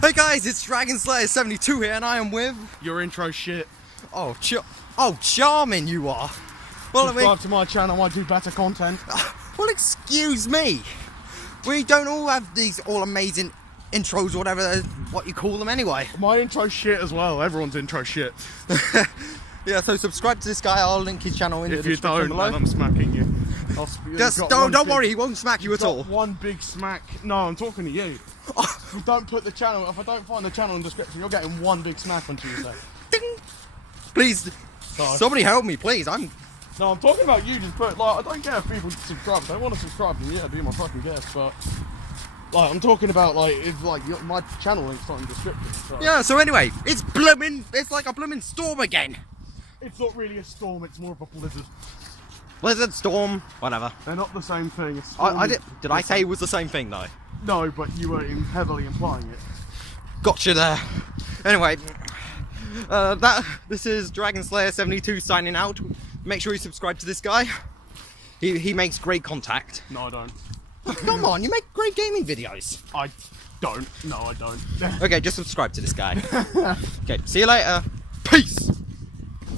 Hey guys, it's Dragon Slayer 72 here, and I am with... Your intro shit. Oh, charming you are. Well, Subscribe to my channel, I do better content. Well, excuse me. We don't all have these all amazing intros or whatever, what you call them anyway. My intro shit as well, everyone's intro shit. Yeah, so subscribe to this guy, I'll link his channel in the description below. If you don't, then I'm smacking you. Don't worry, he won't smack you at all. One big smack. No, I'm talking to you. You don't put the channel, if I don't find the channel in the description, you're getting one big smack on Tuesday. Ding! Please, somebody help me, please. No, I'm talking about you, just put, like, I don't care if people subscribe. If they want to subscribe, then yeah, be my fucking guest, but... Like, I'm talking about, like, if, like, my channel link's not in the description, so... Yeah, so anyway, it's like a blooming storm again. It's not really a storm, it's more of a blizzard. Blizzard, storm, whatever. They're not the same thing. Did I say it was the same thing, though? No, but you were heavily implying it. Gotcha there. Anyway, this is Dragon Slayer 72 signing out. Make sure you subscribe to this guy. He makes great contact. No, I don't. Come on, you make great gaming videos. I don't. No, I don't. Okay, just subscribe to this guy. Okay, see you later. Peace.